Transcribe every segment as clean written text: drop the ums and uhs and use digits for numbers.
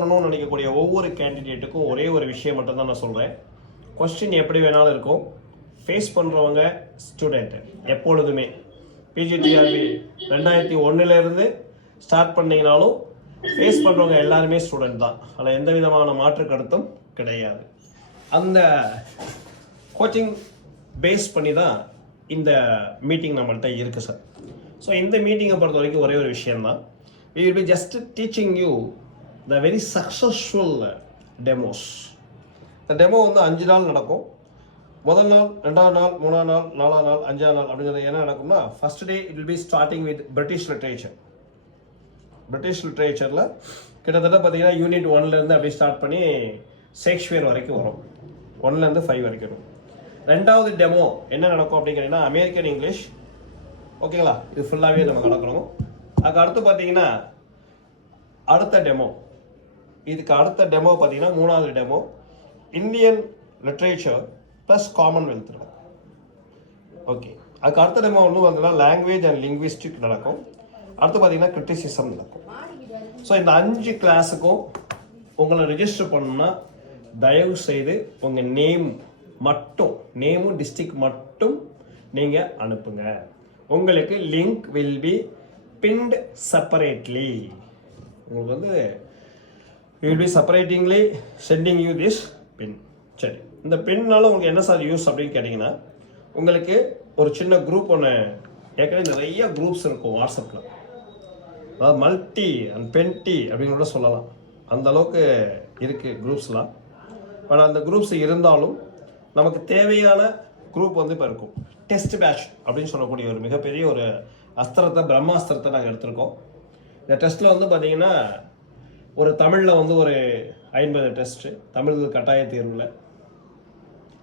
நினைக்கக்கூடிய ஒவ்வொரு கேண்டிடேட்டுக்கும் ஒரே ஒரு விஷயம் மட்டும் தான் நான் சொல்கிறேன். கொஸ்டின் எப்படி வேணாலும் இருக்கும். ஃபேஸ் பண்ணுறவங்க ஸ்டூடெண்ட்டு எப்பொழுதுமே பிஜிடிஆர்பி 2001 ஸ்டார்ட் பண்ணிங்கனாலும் ஃபேஸ் பண்ணுறவங்க எல்லாருமே ஸ்டூடெண்ட் தான். அதில் எந்த விதமான மாற்று கருத்தும் கிடையாது. அந்த கோச்சிங் பேஸ் பண்ணி தான் இந்த மீட்டிங் நம்மள்கிட்ட இருக்குது சார். ஸோ இந்த மீட்டிங்கை பொறுத்த வரைக்கும் ஒரே ஒரு விஷயந்தான். we will be just teaching you the very successful demos. இந்த டெமோ வந்து 5 நாள் நடக்கும். முதல் நாள், 2ஆம் நாள், 3ஆம் நாள், 4ஆம் நாள், 5ஆம் நாள் அப்படிங்கிறது என்ன நடக்கும்னா, first day it will be starting with British literature. British லிட்ரேச்சரில் கிட்டத்தட்ட பார்த்தீங்கன்னா யூனிட் 1லேருந்து அப்படியே ஸ்டார்ட் பண்ணி ஷேக்ஸ்பியர் வரைக்கும் வரும். 1லேருந்து 5 வரைக்கும் வரும். 2வது டெமோ என்ன நடக்கும் அப்படின்னு கேட்டிங்கன்னா அமெரிக்கன் இங்கிலீஷ். ஓகேங்களா, இது ஃபுல்லாகவே நம்ம நடக்கணும். அதுக்கு அடுத்து பார்த்தீங்கன்னா அடுத்த டெமோ, இதுக்கு அடுத்த டெமோ பார்த்தீங்கன்னா 3வது demo Indian literature plus Commonwealth இருக்கும். ஓகே, அதுக்கு அடுத்த டெமோ ஒன்று பார்த்தீங்கன்னா லாங்குவேஜ் அண்ட் லிங்குவிஸ்டிக் நடக்கும். அடுத்து பார்த்தீங்கன்னா கிரிட்டிசிசம் நடக்கும். ஸோ இந்த 5 கிளாஸுக்கும் உங்களை ரெஜிஸ்டர் பண்ணணும்னா தயவு செய்து உங்கள் நேமும் டிஸ்ட்ரிக்ட் மட்டும் நீங்கள் அனுப்புங்க. உங்களுக்கு link will be pinned separately. உங்களுக்கு வந்து will be separately sending you this pin. சரி, இந்த பின்னால உங்களுக்கு என்ன சார் யூஸ் அப்படின்னு கேட்டிங்கன்னா, உங்களுக்கு ஒரு சின்ன குரூப் ஒன்று, ஏற்கனவே நிறைய குரூப்ஸ் இருக்கும் வாட்ஸ்அப்பில், அதாவது மல்டி அண்ட் பென்டி அப்படின்னு கூட சொல்லலாம். அந்த அளவுக்கு இருக்குது குரூப்ஸ்லாம். பட் அந்த குரூப்ஸ் இருந்தாலும் நமக்கு தேவையான குரூப் வந்து இப்போ இருக்கும். டெஸ்ட் பேட்ச் அப்படின்னு சொல்லக்கூடிய ஒரு மிகப்பெரிய ஒரு அஸ்திரத்தை, பிரம்மாஸ்திரத்தை நாங்கள் எடுத்திருக்கோம். இந்த டெஸ்ட்டில் வந்து பார்த்திங்கன்னா ஒரு தமிழில் வந்து ஒரு 50 டெஸ்ட்டு, தமிழ் கட்டாய தேர்வில்.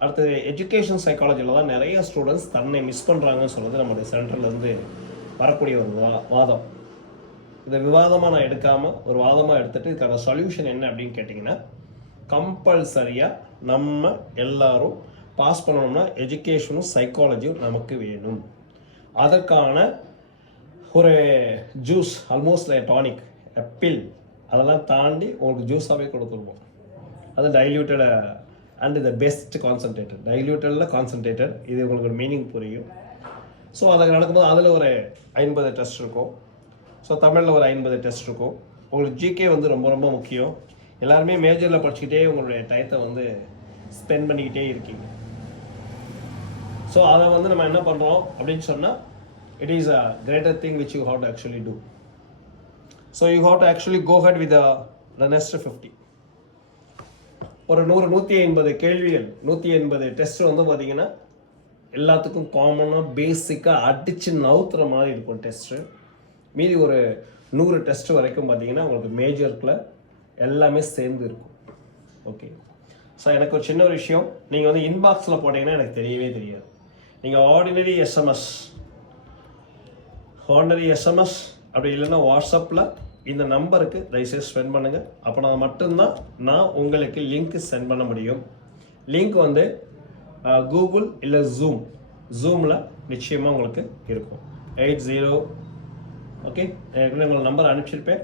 அடுத்தது எஜுகேஷன் சைக்காலஜியில் தான் நிறைய ஸ்டூடெண்ட்ஸ் தன்னை மிஸ் பண்ணுறாங்கன்னு சொல்கிறது நம்மளுடைய சென்டர்லேருந்து வரக்கூடிய ஒரு வாதம். இந்த விவாதமாக நான் எடுக்காமல் ஒரு வாதமாக எடுத்துகிட்டு இதுக்கான சொல்யூஷன் என்ன அப்படின்னு கேட்டிங்கன்னா, கம்பல்சரியாக நம்ம எல்லாரும் பாஸ் பண்ணணும்னா எஜுகேஷனும் சைக்காலஜியும் நமக்கு வேணும். அதற்கான ஒரு juice, almost like tonic, pill, அதெல்லாம் தாண்டி உங்களுக்கு ஜூஸாகவே கொடுத்துருவோம். அது diluted and the best concentrated, டைல்யூட்டடில் கான்சன்ட்ரேட்டட். இது உங்களுக்கு ஒரு மீனிங் புரியும். ஸோ அதை நடக்கும்போது அதில் ஒரு 50 டெஸ்ட் இருக்கும். ஸோ தமிழில் ஒரு 50 டெஸ்ட் இருக்கும். உங்களுக்கு ஜிகே வந்து ரொம்ப ரொம்ப முக்கியம். எல்லாருமே மேஜரில் படிச்சுக்கிட்டே உங்களுடைய டயத்தை வந்து ஸ்பெண்ட் பண்ணிக்கிட்டே இருக்கீங்க. ஸோ அதை வந்து நம்ம என்ன பண்ணுறோம் அப்படின்னு சொன்னால், it is a greater thing which you have to actually do. So you have to actually go ahead with the next 50. ஒரு 150 கேள்விகள், 180 டெஸ்ட் வந்து பார்த்தீங்கன்னா எல்லாத்துக்கும் காமனாக பேசிக்காக அடித்து நவுத்துற மாதிரி இருக்கும் டெஸ்ட்டு. மீதி ஒரு 100 டெஸ்ட் வரைக்கும் பார்த்தீங்கன்னா உங்களுக்கு மேஜருக்குள்ள எல்லாமே சேர்ந்து இருக்கும். ஓகே, ஸோ எனக்கு ஒரு சின்ன ஒரு விஷயம், நீங்கள் வந்து இன்பாக்ஸில் போட்டிங்கன்னா எனக்கு தெரியவே தெரியாது. நீங்கள் ஆர்டினரி எஸ்எம்எஸ் அப்படி இல்லைன்னா வாட்ஸ்அப்பில் இந்த நம்பருக்கு தயவுசெய்து ஸ்பெண்ட் பண்ணுங்கள். அப்போ மட்டும்தான் நான் உங்களுக்கு லிங்க் சென்ட் பண்ண முடியும். லிங்க் வந்து கூகுள் இல்லை ஜூமில் நிச்சயமாக உங்களுக்கு இருக்கும். 80, ஓகே, உங்களுக்கு நம்பர் அனுப்பிச்சிருப்பேன்.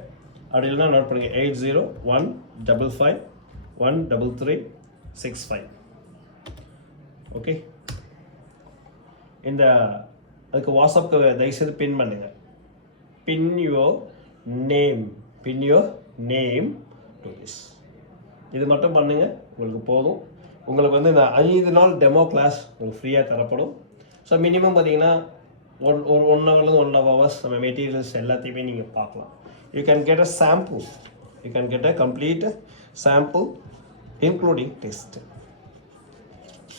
அப்படி இல்லைன்னா நோட் பண்ணுங்கள், 8015513365. ஓகே, இந்த அதுக்கு வாட்ஸ்அப்புக்கு தயவுசெய்து பின் பண்ணுங்கள். பின் யுவர் நேம் டு திஸ். இது மட்டும் பண்ணுங்கள், உங்களுக்கு போதும். உங்களுக்கு வந்து இந்த 5 நாள் டெமோ கிளாஸ் உங்களுக்கு ஃப்ரீயாக தரப்படும். ஸோ மினிமம் பார்த்தீங்கன்னா 1 ஹவர்லேருந்து 1.5 hours நம்ம மெட்டீரியல்ஸ் எல்லாத்தையுமே நீங்கள் பார்க்கலாம். You can get a sample, you can get a complete sample including test.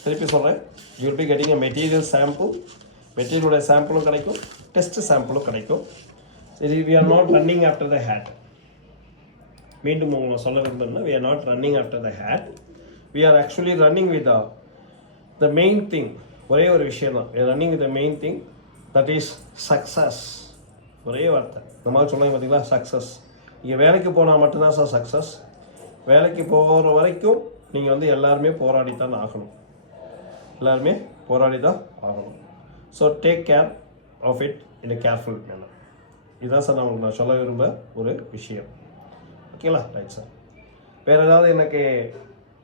திருப்பி சொல்கிறேன், you will be getting a material sample, மெட்டீரியலோட சாம்பிளும் கிடைக்கும், டெஸ்ட் சாம்பிளும் கிடைக்கும். சரி, we are not running after the hat. மீண்டும் உங்களை சொல்ல விரும்புகிறேன்னா, we are not running after the hat. We are actually running with the main thing. ஒரே ஒரு விஷயம் தான், we are running with the main thing, that is success. ஒரே வார்த்தை இந்த மாதிரி சொல்லுங்க பார்த்தீங்களா, சக்ஸஸ். நீங்கள் வேலைக்கு போனால் மட்டும்தான் சார் சக்ஸஸ். வேலைக்கு போகிற வரைக்கும் நீங்கள் வந்து எல்லாருமே போராடித்தான் ஆகணும். So take care of it in a careful manner. இதுதான் சார் நான் உங்களுக்கு சொல்ல விரும்ப ஒரு விஷயம். ஓகேங்களா, ரைட் சார். வேறு ஏதாவது எனக்கு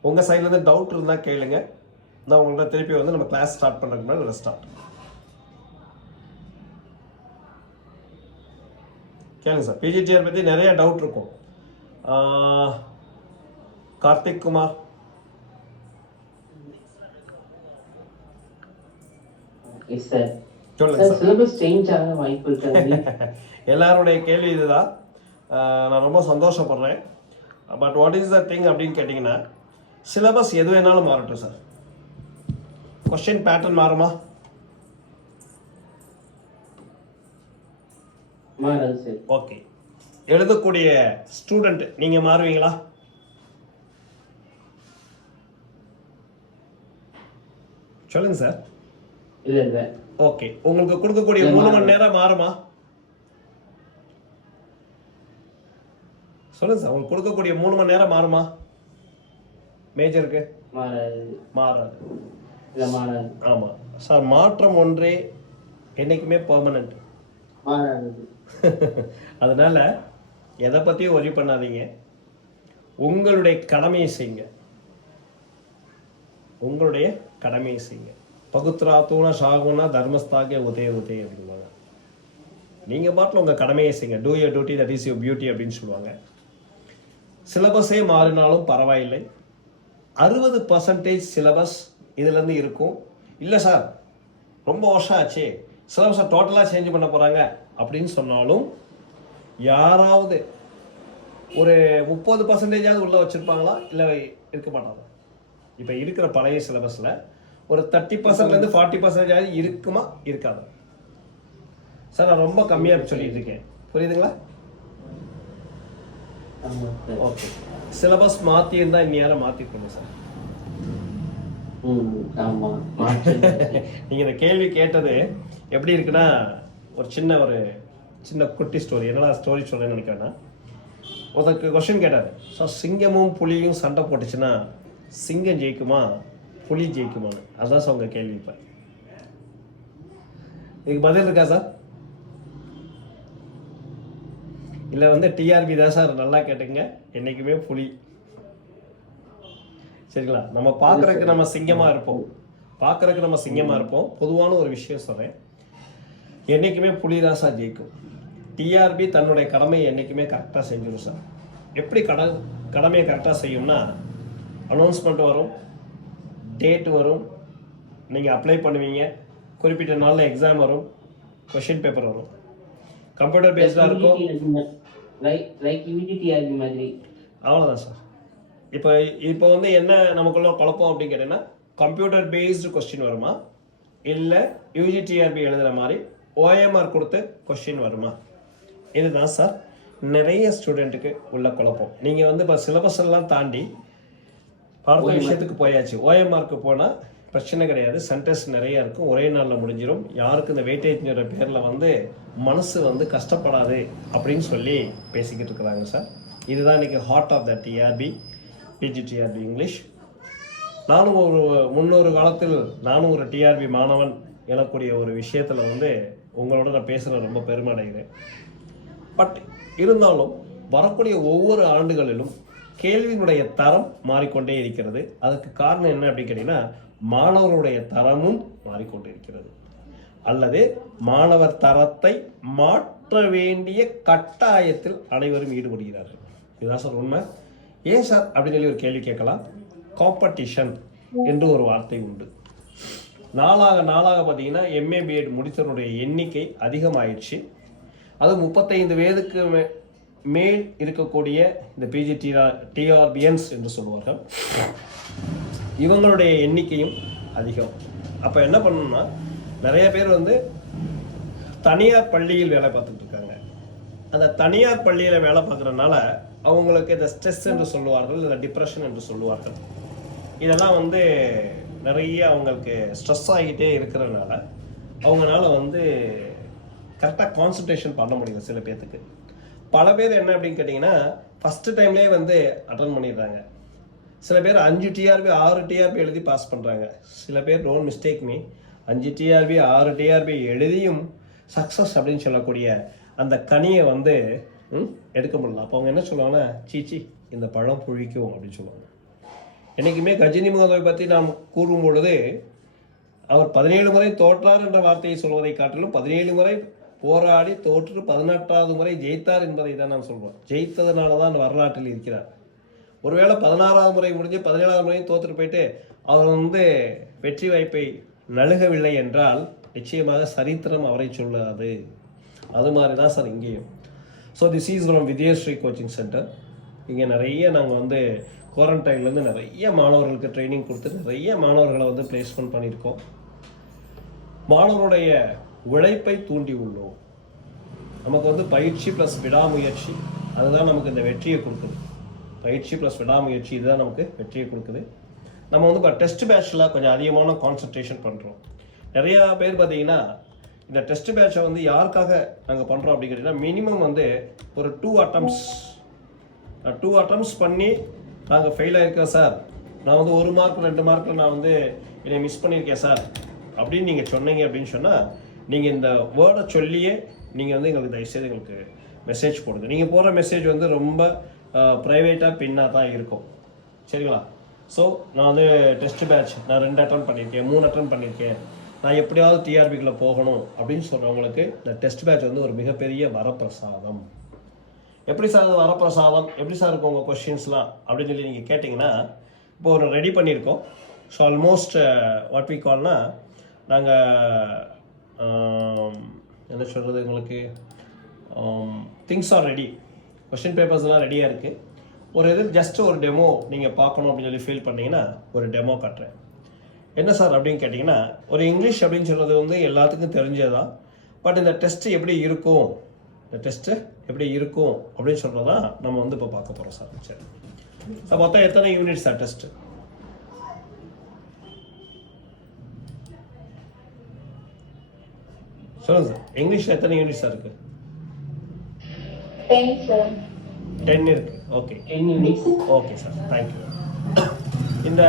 உங்கள் சைட்லேருந்து டவுட் இருந்தால் கேளுங்க. நான் உங்கள்கிட்ட திருப்பி வந்து நம்ம கிளாஸ் ஸ்டார்ட் பண்ணுறதுக்கு முன்னாடி ஸ்டார்ட் கேளுங்க சார். பிஜிடிஆர் பற்றி நிறைய டவுட் இருக்கும். கார்த்திக் குமார், எல்லாருடைய கேள்வி இதுதான். நான் ரொம்ப சந்தோஷப்படுறேன். But what is the thing அப்படின்னு கேட்டிங்கன்னா, சிலபஸ் எது வேணாலும் மாறட்டும் சார். கொஸ்டின் பேட்டர்ன் மாறுமா? ஓகே. எழுதக்கூடிய ஸ்டூடெண்ட் நீங்கள் மாறுவீங்களா? சொல்லுங்க சார். இல்ல. ஓகே. உங்களுக்கு கொடுக்கக்கூடிய 3 மணி நேரம் மாறுமா? சொல்லுங்க சார். உங்களுக்கு கொடுக்கக்கூடிய 3 மணி நேரம் மாறுமா? மேஜருக்கு மாறாது. ஆமா சார். மாற்றம் ஒன்றே என்னைக்குமே பெர்மனன்ட். அதனால எதை பத்தியும் ஒரி பண்ணாதீங்க. உங்களுடைய கடமையை செய்யுங்க. உங்களுடைய கடமையை செய்யுங்க. பகுத்ராத்தூனா ஷாகுனா தர்மஸ்தாகே உதய உதய அப்படின்வாங்க. நீங்கள் பாட்டில் உங்கள் கடமையை செய்யுங்க. Do your duty that is your beauty அப்படின்னு சொல்லுவாங்க. சிலபஸே மாறினாலும் பரவாயில்லை. 60% சிலபஸ் இதுலேருந்து இருக்கும். இல்லை சார் ரொம்ப வருஷம் ஆச்சு, சிலபஸை டோட்டலாக சேஞ்ச் பண்ண போகிறாங்க அப்படின்னு சொன்னாலும் யாராவது ஒரு 30% உள்ளே வச்சுருப்பாங்களா? இல்லை இருக்க மாட்டாங்க. இப்போ இருக்கிற பழைய சிலபஸில் ஒரு 30%லேருந்து 40% இருக்குமா இருக்காது சார்? நான் ரொம்ப கம்மியாக சொல்லிட்டு இருக்கேன், புரியுதுங்களா? ஓகே. சிலபஸ் மாற்றியிருந்தா இந்நேரம் மாற்றிருக்கணும் சார். நீங்கள் இந்த கேள்வி கேட்டது எப்படி இருக்குன்னா, ஒரு சின்ன குட்டி ஸ்டோரி. என்னடா ஸ்டோரி சொல்கிறேன்னு நினைக்கிறேன்னா, ஒருத்தருக்கு கொஸ்டின் கேட்டார். சார் சிங்கமும் புலியும் சண்டை போட்டுச்சுன்னா சிங்கம் ஜெயிக்குமா புலி ஜெயிக்குமான்னு? அதுதான் சார் உங்கள் கேள்வி. இப்போ இதுக்கு பதில் இருக்கா சார்? இல்லை வந்து டிஆர்பி தான் சார். நல்லா கேட்டுங்க, என்றைக்குமே புலி. சரிங்களா? நம்ம பார்க்குறதுக்கு நம்ம சிங்கமாக இருப்போம். பொதுவான ஒரு விஷயம் சொல்கிறேன், என்றைக்குமே புலி தான் சார் ஜெயிக்கும். டிஆர்பி தன்னுடைய கடமையை என்றைக்குமே கரெக்டாக செஞ்சிடும் சார். எப்படி கடமையை கரெக்டாக செய்யும்னா, அனௌன்ஸ்மெண்ட் வரும், டேட் வரும், நீங்கள் அப்ளை பண்ணுவீங்க, குறிப்பிட்ட நாளில் எக்ஸாம் வரும், கொஷின் பேப்பர் வரும், கம்ப்யூட்டர் பேஸ்டாக இருக்கும். அவ்வளோதான் சார். இப்போ வந்து என்ன நமக்குள்ள குழப்பம் அப்படின்னு கேட்டீங்கன்னா, கம்ப்யூட்டர் பேஸ்டு கொஸ்டின் வருமா, இல்லை யூஜிடிஆர்பி எழுதுகிற மாதிரி ஓஎம்ஆர் கொடுத்து கொஸ்டின் வருமா? இதுதான் சார் நிறைய ஸ்டூடெண்ட்டுக்கு உள்ள குழப்பம். நீங்கள் வந்து இப்போ சிலபஸ் எல்லாம் தாண்டி அடுத்த விஷயத்துக்கு போயாச்சு. ஓஎம்ஆருக்கு போனால் பிரச்சனை கிடையாது, சென்டர்ஸ் நிறைய இருக்கும், ஒரே நாளில் முடிஞ்சிடும். யாருக்கு இந்த வெயிட்டேஜ்ங்கிற பேரில் வந்து மனசு வந்து கஷ்டப்படாது அப்படின்னு சொல்லி பேசிக்கிட்டு இருக்கிறாங்க சார். இதுதான் இன்றைக்கி heart of the TRB, PGTRB English. நானும் முன்னொரு காலத்தில் நானும் ஒரு டிஆர்பி மாணவன் எனக்கூடிய ஒரு விஷயத்தில் வந்து உங்களோட நான் பேசுகிற ரொம்ப பெருமை அடைகிறேன். பட் இருந்தாலும் வரக்கூடிய ஒவ்வொரு ஆண்டுகளிலும் கேள்வியினுடைய தரம் மாறிக்கொண்டே இருக்கிறது. அதுக்கு காரணம் என்ன அப்படின்னு கேட்டிங்கன்னா, மாணவர்களுடைய தரமும் மாறிக்கொண்டே இருக்கிறது, அல்லது மாணவர் தரத்தை மாற்ற வேண்டிய கட்டாயத்தில் அனைவரும் ஈடுபடுகிறார்கள். இதுதான் சார் உண்மை. ஏன் சார் அப்படின்னு சொல்லி ஒரு கேள்வி கேட்கலாம். காம்படிஷன் என்று ஒரு வார்த்தை உண்டு. நாளாக பார்த்தீங்கன்னா எம்ஏ பிஎட் முடித்தவருடைய எண்ணிக்கை அதிகமாயிடுச்சு. அது 35 வயதுக்கு மேல் இருக்கக்கூடிய இந்த டிஆர்பிஎன்ஸ் என்று சொல்லுவார்கள், இவங்களுடைய எண்ணிக்கையும் அதிகம். அப்போ என்ன பண்ணணும்னா, நிறைய பேர் வந்து தனியார் பள்ளியில் வேலை பார்த்துட்டு இருக்காங்க. அந்த தனியார் பள்ளியில் வேலை பார்க்குறதுனால அவங்களுக்கு இந்த ஸ்ட்ரெஸ் என்று சொல்லுவார்கள், இல்லை டிப்ரெஷன் என்று சொல்லுவார்கள். இதெல்லாம் வந்து நிறைய அவங்களுக்கு ஸ்ட்ரெஸ் ஆகிட்டே இருக்கிறதுனால அவங்களால வந்து கரெக்டாக கான்சன்ட்ரேஷன் பண்ண முடியும். சில பேர்த்துக்கு பல பேர் என்ன அப்படின்னு கேட்டிங்கன்னா, ஃபஸ்ட்டு டைம்லேயே வந்து அட்டன் பண்ணிடுறாங்க. சில பேர் 5 டிஆர்பி 6 டிஆர்பி எழுதி பாஸ் பண்ணுறாங்க. சில பேர் don't mistake me, 5 TRB 6 TRB எழுதியும் சக்ஸஸ் அப்படின்னு சொல்லக்கூடிய அந்த கனியை வந்து எடுக்க முடியல. அப்போ அவங்க என்ன சொல்லுவாங்கன்னா, சீச்சி இந்த பழம் புழிக்கும் அப்படின்னு சொல்லுவாங்க. என்றைக்குமே கஜினி முகமதை பற்றி நாம் கூறும் பொழுது அவர் 17 முறை தோற்றார் என்ற வார்த்தையை சொல்வதை காட்டிலும் 17 முறை போராடி தோற்று 18வது முறை ஜெயித்தார் என்பதை தான் நாம் சொல்வோம். ஜெயித்ததுனால தான் வரலாற்றில் இருக்கிறார். ஒருவேளை 16வது முறை முடிஞ்சு 17வது முறையும் தோற்று போயிட்டு அவர் வெற்றி வாய்ப்பை நழுகவில்லை என்றால் நிச்சயமாக சரித்திரம் அவரை சொல்லாது. அது மாதிரி தான் சார் இங்கேயும். So this is from Vidyasri coaching centre. இங்கே நிறைய நாங்கள் குவாரண்டைன்லேருந்து நிறைய மாணவர்களுக்கு ட்ரைனிங் கொடுத்து நிறைய மாணவர்களை பிளேஸ்மெண்ட் பண்ணியிருக்கோம். மாணவருடைய உழைப்பை தூண்டி உள்ளோம். நமக்கு பயிற்சி ப்ளஸ் விடாமுயற்சி அதுதான் நமக்கு இந்த வெற்றியை கொடுக்குது. பயிற்சி ப்ளஸ் விடாமுயற்சி இதுதான் நமக்கு வெற்றியை கொடுக்குது. நம்ம இப்போ டெஸ்ட் பேட்சில் கொஞ்சம் அதிகமான கான்சன்ட்ரேஷன் பண்ணுறோம். நிறையா பேர் பார்த்தீங்கன்னா இந்த டெஸ்ட் பேட்சை யாருக்காக நாங்கள் பண்ணுறோம் அப்படிங்கிறீங்கன்னா மினிமம் ஒரு 2 அட்டம்ப்ட்ஸ் பண்ணி நாங்கள் ஃபெயில் ஆகிருக்கேன் சார், நான் 1 மார்க் 2 மார்க்கில் நான் இதை மிஸ் பண்ணியிருக்கேன் சார் அப்படின்னு நீங்கள் சொன்னீங்க அப்படின்னு சொன்னால் நீங்கள் இந்த வேர்டை சொல்லியே நீங்கள் எங்களுக்கு தயவுசெய்து எங்களுக்கு மெசேஜ் போடுங்க. நீங்கள் போகிற மெசேஜ் ரொம்ப ப்ரைவேட்டாக பின்னாக தான் இருக்கும். சரிங்களா? ஸோ நான் டெஸ்ட் பேட்ச் நான் 2 அட்டன் பண்ணியிருக்கேன், 3 அட்டன் பண்ணியிருக்கேன், நான் எப்படியாவது டிஆர்பிக்குள்ளே போகணும் அப்படின்னு சொல்கிறவங்களுக்கு இந்த டெஸ்ட் பேட்ச் ஒரு மிகப்பெரிய வரப்பிரசாதம். எப்படி சார் அது வரப்பிரசாதம், எப்படி சார் இருக்கும் உங்கள் கொஸ்டின்ஸ்லாம் அப்படின்னு சொல்லி நீங்கள் கேட்டிங்கன்னா, இப்போ ஒரு ரெடி பண்ணியிருக்கோம். ஸோ ஆல்மோஸ்ட் வாட் வி கால்னா நாங்கள் என்ன சொல்கிறது உங்களுக்கு திங்ஸ் ஆர் ரெடி, கொஸ்டின் பேப்பர்ஸ்லாம் ரெடியாக இருக்குது. ஜஸ்ட் ஒரு டெமோ நீங்கள் பார்க்கணும் அப்படின்னு சொல்லி ஃபீல் பண்ணிங்கன்னா ஒரு டெமோ காட்டுறேன். என்ன சார் அப்படின்னு கேட்டிங்கன்னா, ஒரு இங்கிலீஷ் அப்படின்னு சொல்கிறது எல்லாத்துக்கும் தெரிஞ்சது தான். பட் இந்த டெஸ்ட்டு எப்படி இருக்கும், இந்த டெஸ்ட்டு எப்படி இருக்கும் அப்படின்னு சொல்கிறது தான் நம்ம இப்போ பார்க்க போகிறோம் சார். சரி சார், மொத்தம் எத்தனை யூனிட் சார் டெஸ்ட்டு? சொல்லுங்கள் சார், இங்கிலீஷில் எத்தனை யூனிட் சார் இருக்குது? 10 இருக்கு. Okay okay sir, thank you. இந்த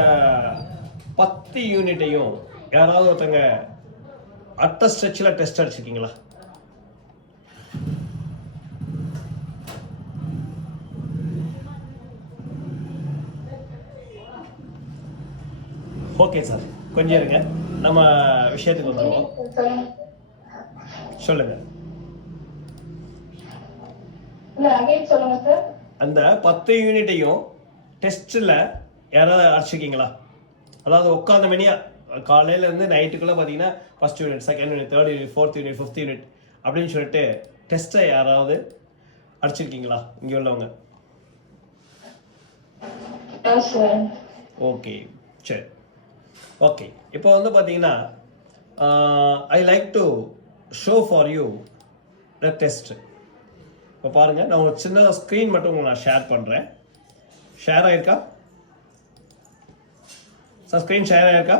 10 யூனிட்டையும் யாராவது ஒருத்தங்க அட்ட ஸ்ட்ரெச்சில் டெஸ்ட் அடிச்சிருக்கீங்களா? ஓகே சார், கொஞ்சம் இருங்க, நம்ம விஷயத்துக்கு வந்துடுவோம். சொல்லுங்க. அந்த 10 யூனிட்டையும் டெஸ்ட்டில் யாராவது அடிச்சிருக்கீங்களா? அதாவது உட்காந்த மணியா காலையிலேருந்து நைட்டுக்குள்ளே பார்த்தீங்கன்னா first unit, second unit, third unit, fourth unit, fifth unit அப்படின்னு சொல்லிட்டு டெஸ்ட்டை யாராவது அடிச்சிருக்கீங்களா இங்கே உள்ளவங்க? ஓகே சரி, ஓகே. இப்போ பார்த்தீங்கன்னா I like to show for you the test. இப்போ பாருங்கள், நான் ஒரு சின்ன ஸ்க்ரீன் மட்டும் உங்களுக்கு நான் ஷேர் பண்ணுறேன். ஷேர் ஆயிருக்கா சார்? ஸ்க்ரீன் ஷேர் ஆயிருக்கா?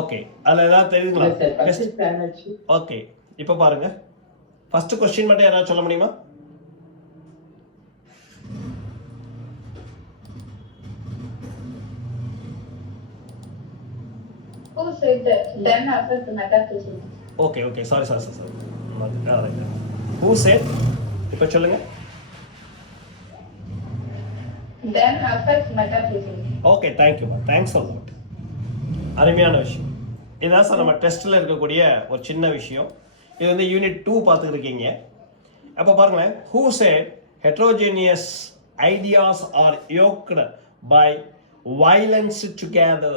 ஓகே, அதில் ஏதாவது தெரியுங்களா? ஓகே, இப்போ பாருங்க, ஃபர்ஸ்ட் கொஸ்டின் மட்டும் யாராவது சொல்ல முடியுமா? Okay okay, sorry sorry sir, who said? இப்போ சொல்லுங்க. Then affect metabolism. Okay, thank you ma'am, thanks for that. அருமையான விஷயம். இதுதான் சார் நம்ம டெஸ்ட்டில் இருக்கக்கூடிய ஒரு சின்ன விஷயம். இது யூனிட் 2 பார்த்துருக்கீங்க. அப்போ பாருங்களேன், who said heterogeneous ideas are yoked by violence together?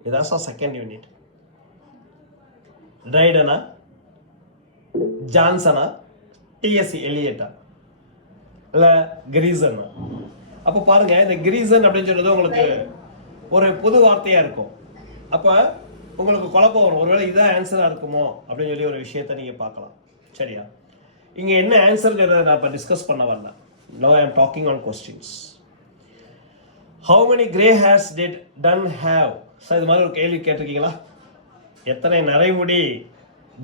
இதுதான் சார் செகண்ட் யூனிட். ட்ரைடனா, ஜான்சனா, டிஎஸ்சி எலியட்டா, இல்லை கிரீசனா? அப்போ பாருங்க, இந்த கிரீசன் அப்படின்னு சொல்றது உங்களுக்கு ஒரு பொது வார்த்தையா இருக்கும். அப்போ உங்களுக்கு குழப்பம் வரும், ஒருவேளை இதுதான் ஆன்சரா இருக்குமோ அப்படின்னு சொல்லி ஒரு விஷயத்தை நீங்க பார்க்கலாம். சரியா? இங்க என்ன ஆன்சர்ங்கிறத நான் இப்போ டிஸ்கஸ் பண்ண வரல. Now I am talking on questions. How many gray hairs did Dunn have? Sir, இது மாதிரி ஒரு கேள்வி கேட்டிருக்கீங்களா? எத்தனை நரைமுடி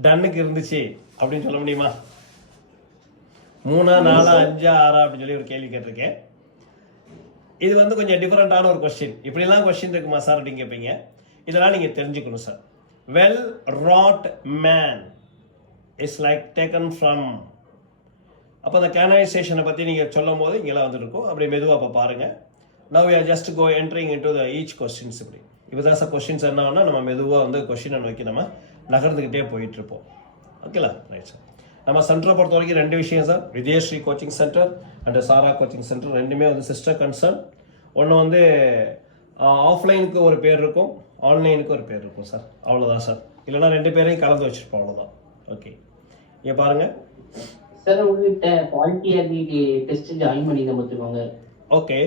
டன்னுக்கு இருந்துச்சு அப்படின்னு சொல்ல முடியுமா? 3, 4, 5, 6 அப்படின்னு சொல்லி ஒரு கேள்வி கேட்டிருக்கேன். இது கொஞ்சம் டிஃபரெண்டான ஒரு கொஸ்டின். இப்படிலாம் கொஸ்டின் இருக்குமா சார் அப்படின்னு கேட்பீங்க. இதெல்லாம் நீங்கள் தெரிஞ்சுக்கணும் sir. Well rod man is like taken from அப்போ அந்த கேனலைசேஷனை பற்றி நீங்கள் சொல்லும் போது இங்கெல்லாம் வந்துருக்கும். அப்படி மெதுவாக அப்போ பாருங்கள். Now we are just go entering in to the each questions. இப்படி இப்போ தான் சார் கொஸ்டின்ஸ் என்ன ஆகுனா நம்ம மெதுவாக வந்து கொஸ்டினை நோக்கி நம்ம நகர்ந்துக்கிட்டே போயிட்டுருப்போம். ஓகேலா, ரைட் சார். நம்ம சென்டரை பொறுத்த வரைக்கும் 2 விஷயம் sir. Vidyashree coaching centre and Sara coaching centre ரெண்டுமே வந்து சிஸ்டர் கன்சர்ன். ஒன்று வந்து ஆஃப்லைனுக்கு ஒரு பேர் இருக்கும், ஆன்லைனுக்கு ஒரு பேர் இருக்கும் சார். அவ்வளோதான் சார். இல்லைனா 2 பேரையும் கலந்து வச்சுருப்போம், அவ்வளோதான். ஓகே, இங்கே பாருங்கள் சார். உங்ககிட்ட குவாலிட்டி டெஸ்ட் ஜாயின் பண்ணி தான் பார்த்துக்கோங்க. ஓகே,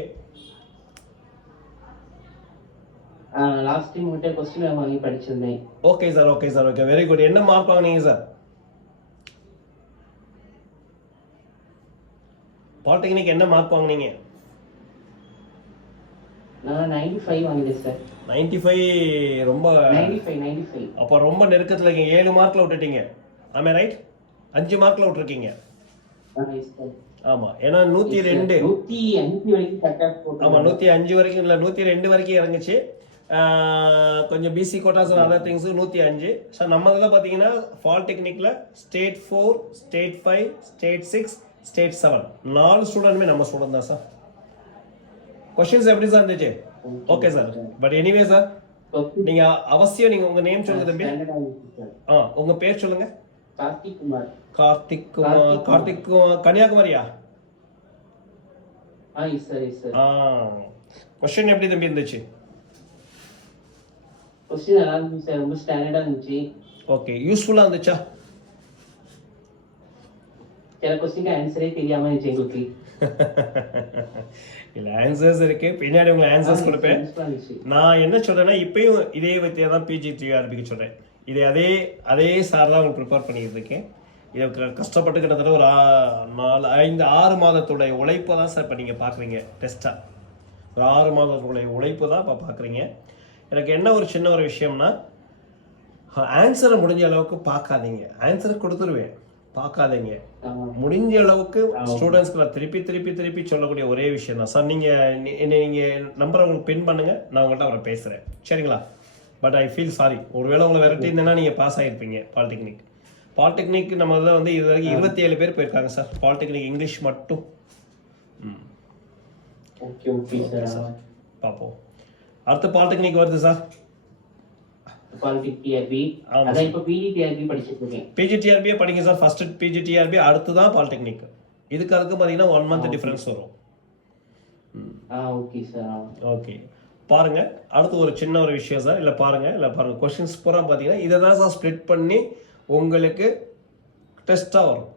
லாஸ்ட் டைம் உங்கள்கிட்ட கொஸ்டின் வாங்கி படிச்சிருந்தேன். Okay sir, okay sir, okay, very good. என்ன மார்க் வாங்கினீங்க சார்? பாலிடெக்னிக் என்ன மார்க் வாங்கினீங்க? நான் 95 வாங்கினேன் சார். 95 ரொம்ப 95. அப்போ ரொம்ப நெருக்கத்தில் இருக்கீங்க. 7 மார்க்கில் விட்டுட்டீங்க. ஆமே ரைட்? 5 மார்க்கில் விட்டுருக்கீங்க. ஆமாம், ஏன்னா 102 105 வரைக்கும் கரெக்டாக போட்டு. ஆமாம், 105 வரைக்கும் இல்லை, 102 வரைக்கும் இறங்குச்சு. கொஞ்சம் BC quotas other things 105. So நம்ம இதில் பார்த்தீங்கன்னா பாலிடெக்னிக்கில் ஸ்டேட் 4, ஸ்டேட் 5, ஸ்டேட் 6, ஸ்டேட் 7 4 ஸ்டூடெண்ட்டுமே நம்ம ஸ்டூடெண்ட் தான் சார். கொஸ்டின்ஸ் எப்படி சார் இருந்துச்சு? Okay sir. But anyway sir, நீங்கள் அவசியம் நீங்கள் உங்கள் நேம் சொல்லுங்க தம்பி. உங்கள் பேர் சொல்லுங்க. கார்த்திக் குமார். கார்த்திக் கன்னியாகுமரியா? கொஸ்டின் எப்படி தம்பி இருந்துச்சு? கொஸ்டின் நல்லா இருந்துச்சு சார், ரொம்ப ஸ்டாண்டர்டா இருந்துச்சு. ஓகே, யூஸ்ஃபுல்லா இருந்துச்சா? சில கொஸ்டினுக்கு ஆன்சரே தெரியாம இருந்துச்சு எங்களுக்கு. இல்ல, ஆன்சர்ஸ் இருக்கு, பின்னாடி உங்களுக்கு ஆன்சர்ஸ் கொடுப்பேன். நான் என்ன சொல்றேன்னா, இப்பயும் இதே வைத்தியா தான் PGTRBக்கு சொல்றேன். இதே அதே சார் தான் உங்களுக்கு ப்ரிப்பேர் பண்ணிட்டு இருக்கேன். இதை கஷ்டப்பட்டு கிட்டத்தட்ட ஒரு 4-5-6 மாதத்துடைய உழைப்பு தான் சார் இப்போ நீங்கள் பார்க்குறீங்க. டெஸ்ட்டாக ஒரு 6 மாதத்துடைய உழைப்பு தான் இப்போ பார்க்குறீங்க. எனக்கு என்ன ஒரு சின்ன ஒரு விஷயம்னா, ஆன்சரை முடிஞ்ச அளவுக்கு பார்க்காதீங்க. ஆன்சரை கொடுத்துருவேன், பார்க்காதீங்க. முடிஞ்ச அளவுக்கு ஸ்டூடெண்ட்ஸ்க்கு நான் திருப்பி சொல்லக்கூடிய ஒரே விஷயம் தான் சார். நீங்கள் நம்பரை உங்களுக்கு பின் பண்ணுங்கள், நான் உங்கள்கிட்ட அவரை பேசுகிறேன், சரிங்களா? பட் ஐ ஃபீல் சாரி, ஒருவேளை உங்களை விரட்டி இருந்தேன்னா நீங்கள் பாஸ் ஆகிருப்பீங்க. பாலிடெக்னிக் நம்ம இதில் வந்து இது வரைக்கும் 27 பேர் போயிருக்காங்க சார், பாலிடெக்னிக் இங்கிலீஷ் மட்டும். ஓகே சார், பார்ப்போம். அடுத்து பாலிடெக்னிக் வருது சார். PGTRB படிங்க சார். ஃபர்ஸ்ட் PGTRB, அடுத்து தான் பாலிடெக்னிக். இதுக்கு பார்த்தீங்கன்னா 1 month டிஃபரன்ஸ் வரும். Okay sir. ஓகே, பாருங்க. அடுத்து ஒரு சின்ன ஒரு விஷயம் சார். இல்லை பாருங்க கொஸ்டின்ஸ் பூரா பார்த்தீங்கன்னா இதை தான் சார் ஸ்ப்ளிட் பண்ணி உங்களுக்கு டெஸ்ட்டாக வரும்.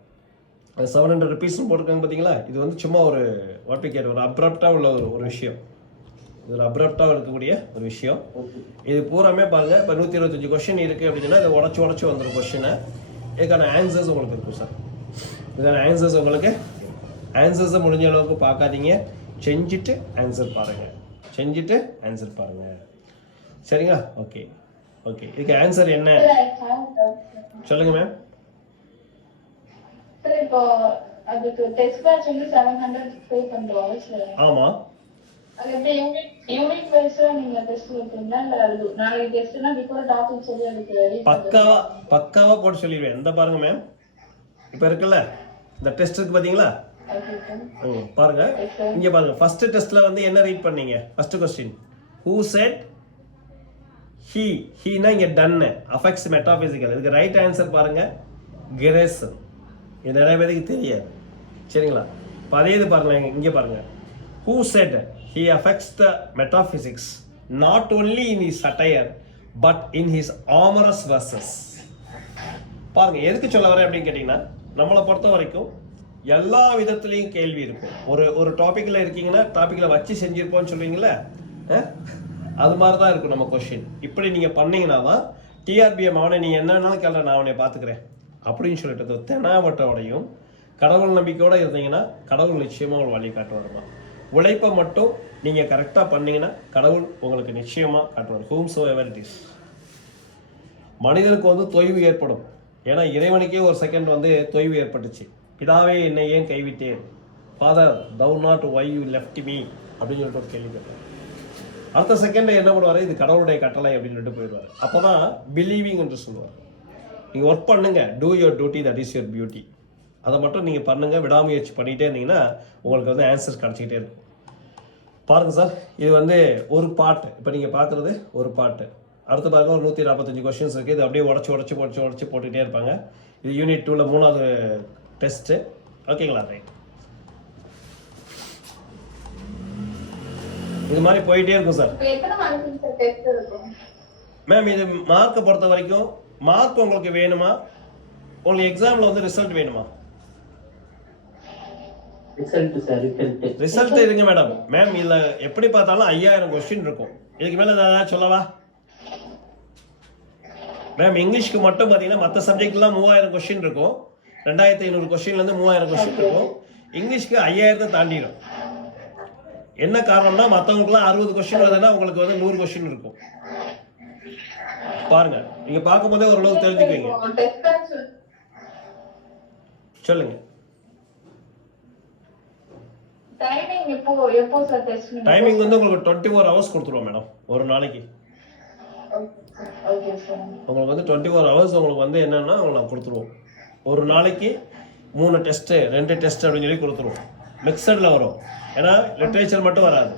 அது 700 rupeesன்னு போட்டிருக்காங்க பார்த்தீங்களா? இது வந்து சும்மா ஒரு வாட்பிகேட், ஒரு அப்ரப்டாக உள்ள ஒரு விஷயம். இது ஒரு அப்ரப்டாக இருக்கக்கூடிய ஒரு விஷயம். இது பூராமே பாருங்கள். இப்போ 125 கொஸ்டின் இருக்குது அப்படின்னா இதை உடச்சி வந்துடும் கொஸ்டினை. இதுக்கான ஆன்சர்ஸ் உங்களுக்கு இருக்கும் சார். இதுக்கான ஆன்சர்ஸ் உங்களுக்கு ஆன்சர்ஸை முடிஞ்ச அளவுக்கு பார்க்காதீங்க, செஞ்சுட்டு ஆன்சர் பாருங்கள், சரிங்களா? ஓகே, இதுக்கு ஆன்சர் என்ன சொல்லுங்க மேம். சார், இப்போ அதுக்கு டெஸ்ட் பேட்ச் வந்து 700 பே பண்றோம் சார். ஆமா, அது எப்படி யூனிட் வைஸா நீங்க டெஸ்ட் எடுப்பீங்களா, இல்ல அது நாளைக்கு டெஸ்ட்னா பிஃபோர் டாபிக் சொல்லி அதுக்கு பக்காவா போட்டு சொல்லிடுவேன். இந்த பாருங்க மேம், இப்போ இருக்குல்ல இந்த டெஸ்ட் இருக்கு பாத்தீங்களா? பாருங்க, இங்க பாருங்க. ஃபர்ஸ்ட் டெஸ்ட்ல வந்து என்ன ரீட் பண்ணீங்க? First question, who said he னா இங்க done affects metaphysical. இதுக்கு ரைட் ஆன்சர் பாருங்க, கிரேசன். இது நிறைய பேருக்கு தெரியாது, சரிங்களா? இப்போ அதே இது பாருங்க, இங்க பாருங்க, who said he affects the metaphysics not only in his satire but in his amorous verses. பாருங்க, எதுக்கு சொல்ல வரேன் அப்படின்னு கேட்டீங்கன்னா, நம்மளை பொறுத்த வரைக்கும் எல்லா விதத்துலேயும் கேள்வி இருக்கும். ஒரு டாப்பிக்கில் இருக்கீங்கன்னா டாப்பிக்கில் வச்சு செஞ்சிருப்போம்னு சொல்லுவீங்களே, அது மாதிரி தான் இருக்கும் நம்ம கொஸ்டின். இப்படி நீங்கள் பண்ணீங்கன்னா தான் டிஆர்பிஎம் அவனை நீங்கள் என்னன்னாலும் கேள்ற, நான் அவனை பார்த்துக்கிறேன் அப்படின்னு சொல்லிட்டு தெனாவட்டோடையும் கடவுள் நம்பிக்கையோடு இருந்தீங்கன்னா கடவுள் நிச்சயமாக உங்களுக்கு வழி காட்டுவாருமா. உழைப்பை மட்டும் நீங்கள் கரெக்டாக பண்ணீங்கன்னா கடவுள் உங்களுக்கு நிச்சயமாக காட்டுவார். whomsoever it is. மனிதனுக்கு வந்து தொய்வு ஏற்படும். ஏன்னா இறைவனுக்கே ஒரு செகண்ட் வந்து தொய்வு ஏற்பட்டுச்சு. பிதாவே என்னை ஏன் கைவிட்டேன், father thou not why you left me அப்படின்னு சொல்லிட்டு ஒரு கேள்வி கேட்பார். அடுத்த செகண்டில் என்ன பண்ணுவார், இது கடவுளுடைய கட்டளை அப்படின்னு சொல்லிட்டு போயிடுவார். அப்போ தான் பிலீவிங் என்று சொல்லுவார். நீங்கள் ஒர்க் பண்ணுங்க, two your duty, that is your beauty. அதை மட்டும் நீங்கள் பண்ணுங்கள், விடாமுயற்சி பண்ணிகிட்டே இருந்தீங்கன்னா உங்களுக்கு வந்து ஆன்சர் கிடச்சிக்கிட்டே இருக்கும். பாருங்கள் சார், இது வந்து ஒரு பாட்டு. இப்போ நீங்கள் பார்க்குறது ஒரு பாட்டு. அடுத்த பாருங்க ஒரு 145 கொஸ்டின்ஸ் இருக்குது. இது அப்படியே உடச்சி போட்டுகிட்டே இருப்பாங்க. இது யூனிட் 2ல் 3வது டெஸ்ட்டு. ஓகேங்களா? ரைட். இது மாதிரி போயிட்டே இருக்கும் சார். இப்போ எத்தனை மார்க்குங்க சார் டெஸ்ட் இருக்கும்? மேம், இது மார்க்கை பொறுத்த வரைக்கும் மார்க் உங்களுக்கு வேணுமா, உங்களுக்கு எக்ஸாமில் வந்து ரிசல்ட் வேணுமா? ரிசல்ட் இருங்க மேடம். மேம், இதில் எப்படி பார்த்தாலும் 5000 கொஸ்டின் இருக்கும். இதுக்கு மேலே ஏதாவது சொல்லவா மேம்? இங்கிலீஷ்க்கு மட்டும் பார்த்தீங்கன்னா மற்ற சப்ஜெக்ட்லாம் 3000 கொஸ்டின் இருக்கும். 2500 கொஸ்டின்லேருந்து 3000 கொஸ்டின் இருக்கும். இங்கிலீஷ்க்கு 5000 தாண்டிடும். என்ன காரணம்னா மற்றவங்களுக்குலாம் 60 கொஸ்டின் வருதுன்னா உங்களுக்கு வந்து 100 கொஸ்டின் இருக்கும். பாருங்க, நீங்க பார்க்கும்போதே ஓரளவுக்கு தெரிஞ்சுக்குவீங்க. சொல்லுங்க. டைமிங் எப்போ சார் டெஸ்ட்? டைமிங் வந்து உங்களுக்கு 24 ஹவர்ஸ் கொடுத்துருவோம் மேடம். ஒரு நாளைக்கு ஓகே சார். உங்களுக்கு வந்து 24 ஹவர்ஸ் உங்களுக்கு வந்து என்னன்னா உங்களுக்கு கொடுத்துருவோம். ஒரு நாளைக்கு 3 டெஸ்ட்டு 2 டெஸ்ட் அப்படின்னு சொல்லி கொடுத்துருவோம். மிக்சடில் வரும், ஏன்னா லிட்ரேச்சர் மட்டும் வராது.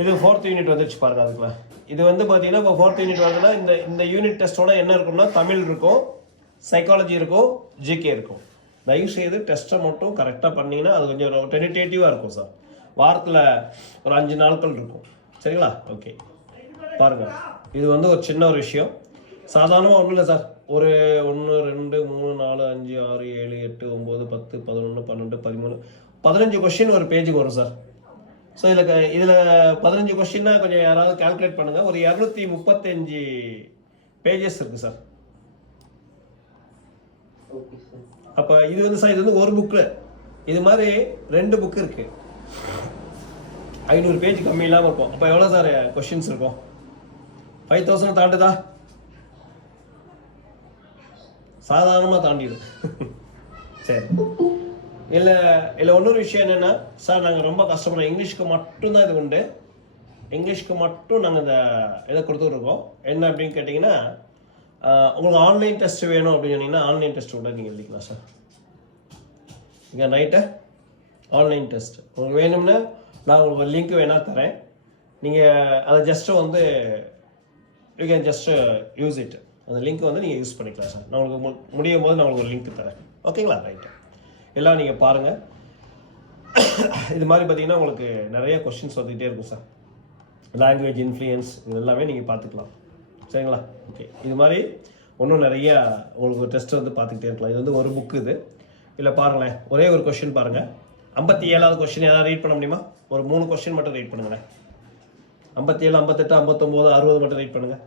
இது 4th யூனிட் வந்துருச்சு பாருங்க. அதுக்குலாம் இது வந்து பார்த்தீங்கன்னா இப்போ 4th யூனிட் வருதுன்னா இந்த யூனிட் டெஸ்ட்டோட என்ன இருக்கும்னா தமிழ் இருக்கும், சைக்காலஜி இருக்கும், ஜிகே இருக்கும். தயவுசெய்து டெஸ்ட்டை மட்டும் கரெக்டாக பண்ணிங்கன்னா அது கொஞ்சம் டென்டேட்டிவாக இருக்கும் சார். வாரத்தில் ஒரு 5 நாட்கள் இருக்கும். சரிங்களா? ஓகே. பாருங்கள், இது வந்து ஒரு சின்ன ஒரு விஷயம். சாதாரணமாக ஒன்றும் இல்லை சார். ஒரு 1 2 3 4 5 6 7 8 9 10 11 12 13 15 கொஸ்டின் ஒரு பேஜுக்கு வரும் சார். ஸோ இதில் 15 கொஸ்டின்னா கொஞ்சம் யாராவது கால்குலேட் பண்ணுங்கள். ஒரு 235 பேஜஸ் இருக்குது சார். அப்போ இது வந்து சார், இது வந்து ஒரு புக்கில் இது மாதிரி 2 புக்கு இருக்குது. 500 பேஜ் கம்மி இல்லாமல் இருக்கும். அப்போ எவ்வளோ சார் கொஸ்டின்ஸ் இருக்கும்? 5000 தாண்டுதா? சாதாரணமாக தாண்டிடும். சரி. இல்லை இன்னொரு விஷயம் என்னென்னா சார், நாங்கள் ரொம்ப கஷ்டப்படுறோம். இங்கிலீஷ்க்கு மட்டும்தான் இது உண்டு. இங்கிலீஷ்க்கு மட்டும் நாங்கள் இந்த இதை கொடுத்துருக்கோம். என்ன அப்படின்னு கேட்டிங்கன்னா, உங்களுக்கு ஆன்லைன் டெஸ்ட் வேணும் அப்படின்னு சொன்னீங்கன்னா ஆன்லைன் டெஸ்ட் கூட நீங்கள் எழுதிக்கலாம் சார். இங்கே நைட்டு ஆன்லைன் டெஸ்ட் உங்களுக்கு வேணும்னா நான் உங்களுக்கு ஒரு லிங்க் வேணால் தரேன். நீங்கள் அதை ஜஸ்ட்டு வந்து you can just use it. அந்த லிங்க் வந்து நீங்கள் யூஸ் பண்ணிக்கலாம் சார். நான் உங்களுக்கு முடியும் போது நான் உங்களுக்கு ஒரு லிங்க் தரேன். ஓகேங்களா? ரைட்டு. எல்லாம் நீங்கள் பாருங்கள். இது மாதிரி பார்த்தீங்கன்னா உங்களுக்கு நிறைய கொஸ்டின்ஸ் வந்துகிட்டே இருக்கும் சார். லாங்குவேஜ் இன்ஃப்ளூயன்ஸ் இது எல்லாமே நீங்கள் பார்த்துக்கலாம். சரிங்களா? ஓகே. இது மாதிரி இன்னும் நிறையா உங்களுக்கு டெஸ்ட் வந்து பார்த்துக்கிட்டே இருக்கலாம். இது வந்து ஒரு புக்கு இது. இல்லை பாருங்களேன், ஒரே ஒரு கொஸ்டின் பாருங்கள். 57வது கொஸ்டின் யாராவது ரீட் பண்ண முடியுமா? ஒரு 3 கொஸ்டின் மட்டும் ரீட் பண்ணுங்களேன். 57 58 59 60 மட்டும் ரீட் பண்ணுங்கள்.